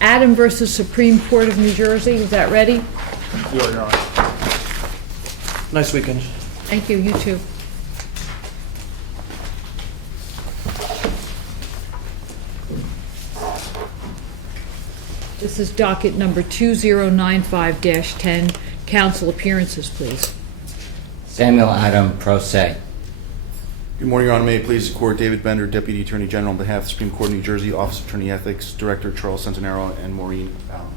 Adam versus Supreme Court of New Jersey, is that ready? Your Honor. Nice weekend. Thank you, you too. This is docket number 2095-10. Council appearances, please. Samuel Adam, pro se. Good morning, Your Honor. May it please the Court, David Bender, Deputy Attorney General on behalf of the Supreme Court of New Jersey, Office of Attorney Ethics, Director Charles Centenaro, and Maureen Allen.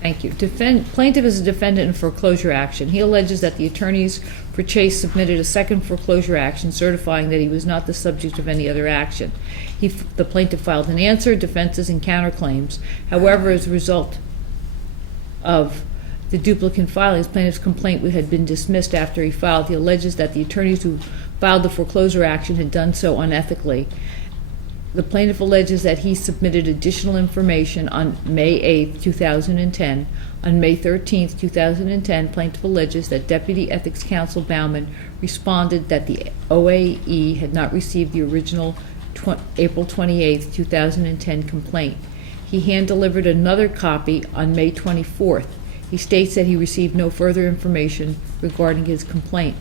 Thank you. Plaintiff is a defendant in foreclosure action. He alleges that the attorneys for Chase submitted a second foreclosure action certifying that he was not the subject of any other action. The plaintiff filed an answer, defenses, and counterclaims. However, as a result of the duplicate filings, plaintiff's complaint had been dismissed after he filed. He alleges that the attorneys who filed the foreclosure action had done so unethically. The plaintiff alleges that he submitted additional information on May 8, 2010. On May 13, 2010, plaintiff alleges that Deputy Ethics Counsel Baumann responded that the OAE had not received the original April 28, 2010 complaint. He hand-delivered another copy on May 24th. He states that he received no further information regarding his complaint.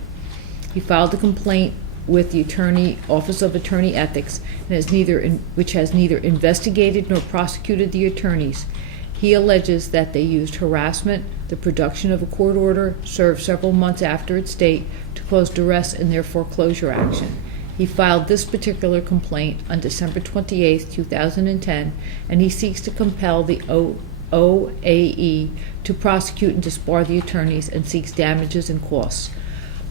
He filed the complaint with the Office of Attorney Ethics, which has neither investigated nor prosecuted the attorneys. He alleges that they used harassment, the production of a court order served several months after its date to cause duress in their foreclosure action. He filed this particular complaint on December 28, 2010, and he seeks to compel the OAE to prosecute and disbar the attorneys and seeks damages and costs.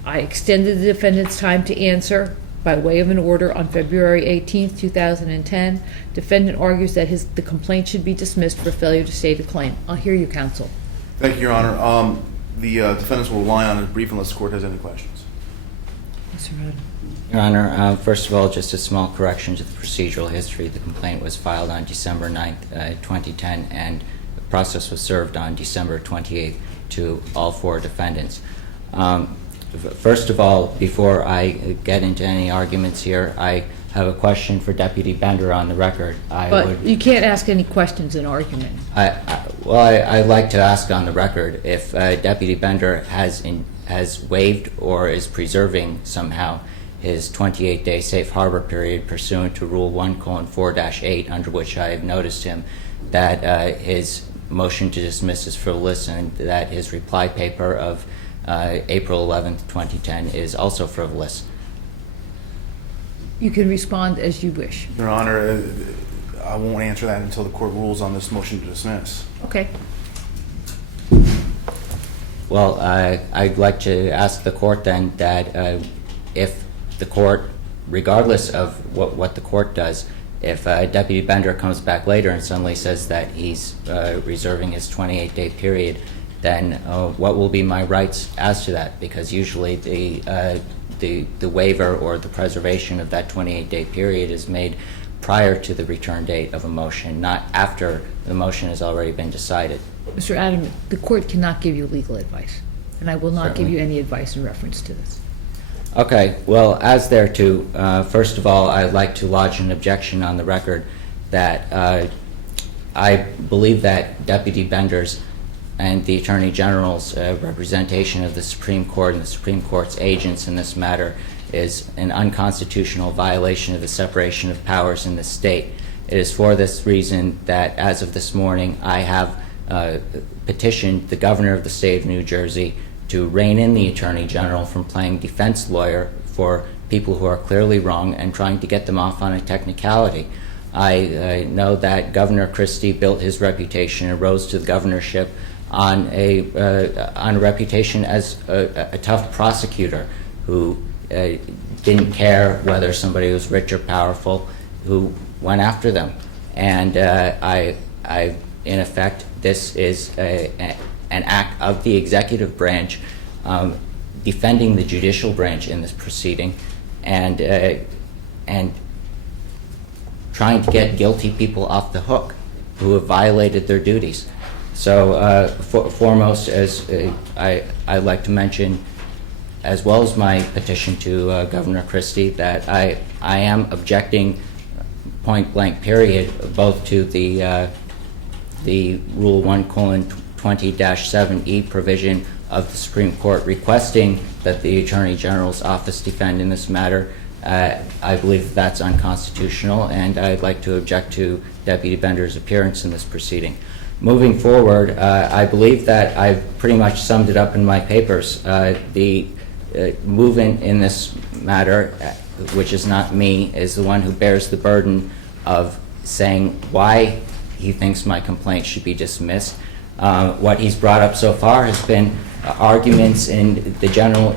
I extended the defendant's time to answer by way of an order on February 18, 2010. Defendant argues that the complaint should be dismissed for failure to state a claim. I'll hear you, counsel. Thank you, Your Honor. The defendants will rely on a brief unless the Court has any questions. Mr. Rodden. Your Honor, first of all, just a small correction to the procedural history. The complaint was filed on December 9th, 2010, and the process was served on December 28th to all four defendants. First of all, before I get into any arguments here, I have a question for Deputy Bender on the record. You can't ask any questions in argument. I'd like to ask on the record if Deputy Bender has waived or is preserving somehow his 28-day safe harbor period pursuant to Rule 1:4-8, under which I have noticed him that his motion to dismiss is frivolous and that his reply paper of April 11th, 2010 is also frivolous. You can respond as you wish. Your Honor, I won't answer that until the Court rules on this motion to dismiss. Okay. Well, I'd like to ask the Court then that if the Court, regardless of what the Court does, if Deputy Bender comes back later and suddenly says that he's reserving his 28-day period, then what will be my rights as to that? Because usually the waiver or the preservation of that 28-day period is made prior to the return date of a motion, not after the motion has already been decided. Mr. Adam, the Court cannot give you legal advice, and I will not Certainly. give you any advice in reference to this. Okay, well, as thereto, first of all, I'd like to lodge an objection on the record that I believe that Deputy Bender's and the Attorney General's representation of the Supreme Court and the Supreme Court's agents in this matter is an unconstitutional violation of the separation of powers in the state. It is for this reason that, as of this morning, I have petitioned the Governor of the State of New Jersey to rein in the Attorney General from playing defense lawyer for people who are clearly wrong and trying to get them off on a technicality. I know that Governor Christie built his reputation and rose to the governorship on a reputation as a tough prosecutor who didn't care whether somebody was rich or powerful, who went after them. And in effect, this is an act of the executive branch defending the judicial branch in this proceeding and trying to get guilty people off the hook who have violated their duties. So foremost, as I'd like to mention, as well as my petition to Governor Christie, that I am objecting point blank period, both to the Rule 1:20-7E provision of the Supreme Court requesting that the Attorney General's office defend in this matter. I believe that's unconstitutional, and I'd like to object to Deputy Bender's appearance in this proceeding. Moving forward, I believe that I've pretty much summed it up in my papers. The movement in this matter, which is not me, is the one who bears the burden of saying why he thinks my complaint should be dismissed. What he's brought up so far has been arguments in the general,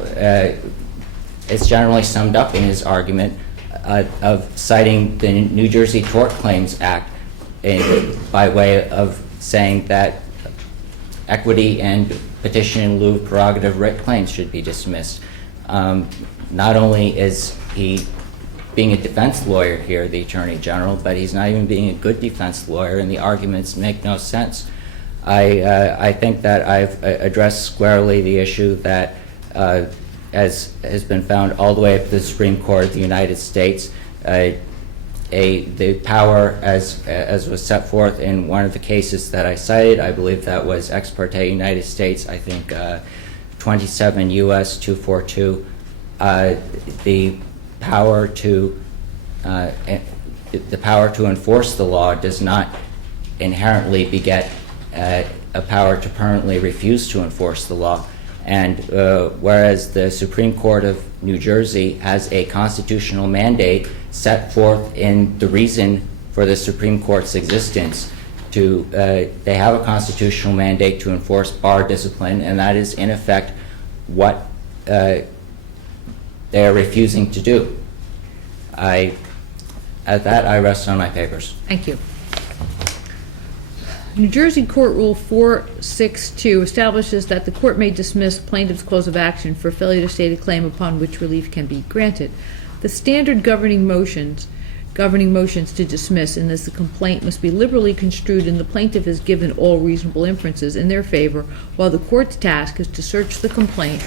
it's generally summed up in his argument of citing the New Jersey Tort Claims Act by way of saying that equity and petition in lieu of prerogative writ claims should be dismissed. Not only is he being a defense lawyer here, the Attorney General, but he's not even being a good defense lawyer, and the arguments make no sense. I think that I've addressed squarely the issue that, as has been found all the way up to the Supreme Court of the United States, the power, as was set forth in one of the cases that I cited, I believe that was Ex parte United States, I think 27 U.S. 242, the power to enforce the law does not inherently beget a power to permanently refuse to enforce the law. And whereas the Supreme Court of New Jersey has a constitutional mandate set forth in the reason for the Supreme Court's existence, they have a constitutional mandate to enforce bar discipline, and that is in effect what they are refusing to do. At that, I rest on my papers. Thank you. New Jersey Court Rule 462 establishes that the court may dismiss plaintiff's cause of action for failure to state a claim upon which relief can be granted. The standard governing motions to dismiss in this the complaint must be liberally construed, and the plaintiff is given all reasonable inferences in their favor, while the court's task is to search the complaint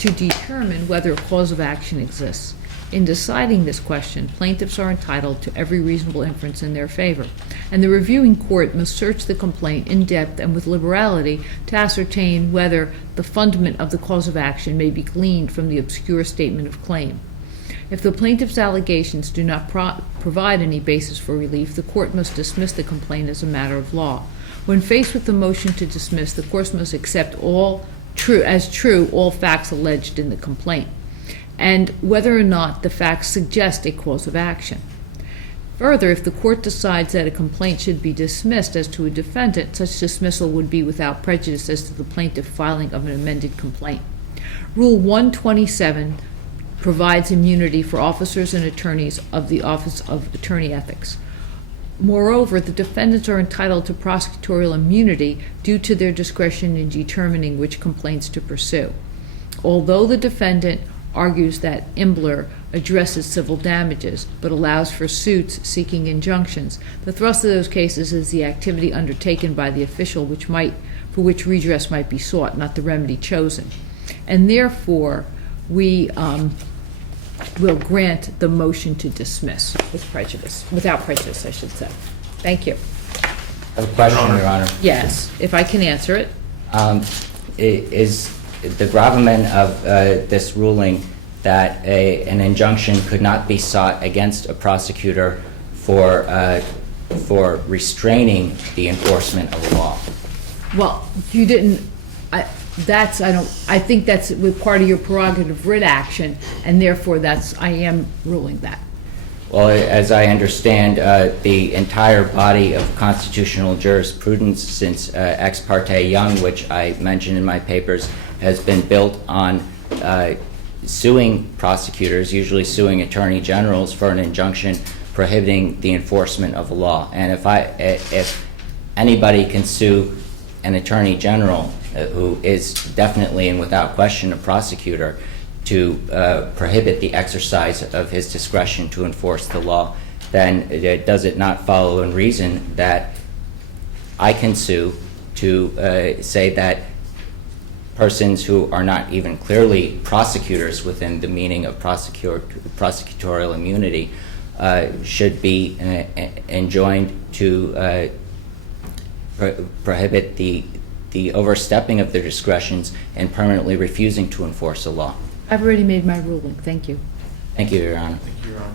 to determine whether a cause of action exists. In deciding this question, plaintiffs are entitled to every reasonable inference in their favor, and the reviewing court must search the complaint in depth and with liberality to ascertain whether the fundament of the cause of action may be gleaned from the obscure statement of claim. If the plaintiff's allegations do not provide any basis for relief, the court must dismiss the complaint as a matter of law. When faced with the motion to dismiss, the court must accept as true all facts alleged in the complaint, and whether or not the facts suggest a cause of action. Further, if the court decides that a complaint should be dismissed as to a defendant, such dismissal would be without prejudice as to the plaintiff filing of an amended complaint. Rule 127 provides immunity for officers and attorneys of the Office of Attorney Ethics. Moreover, the defendants are entitled to prosecutorial immunity due to their discretion in determining which complaints to pursue. Although the defendant argues that Imbler addresses civil damages but allows for suits seeking injunctions, the thrust of those cases is the activity undertaken by the official for which redress might be sought, not the remedy chosen. And therefore, we will grant the motion to dismiss without prejudice, I should say. Thank you. I have a question, Your Honor. Yes, if I can answer it. Is the gravamen of this ruling that an injunction could not be sought against a prosecutor for restraining the enforcement of a law? Well, you didn't. I think that's with part of your prerogative writ action, and therefore I am ruling that. Well, as I understand, the entire body of constitutional jurisprudence since Ex parte Young, which I mentioned in my papers, has been built on suing prosecutors, usually suing attorney generals, for an injunction prohibiting the enforcement of a law. And if anybody can sue an attorney general who is definitely and without question a prosecutor to prohibit the exercise of his discretion to enforce the law, then does it not follow in reason that I can sue to say that persons who are not even clearly prosecutors within the meaning of prosecutorial immunity should be enjoined to prohibit the overstepping of their discretions and permanently refusing to enforce the law. I've already made my ruling. Thank you. Thank you, Your Honor. Thank you, Your Honor.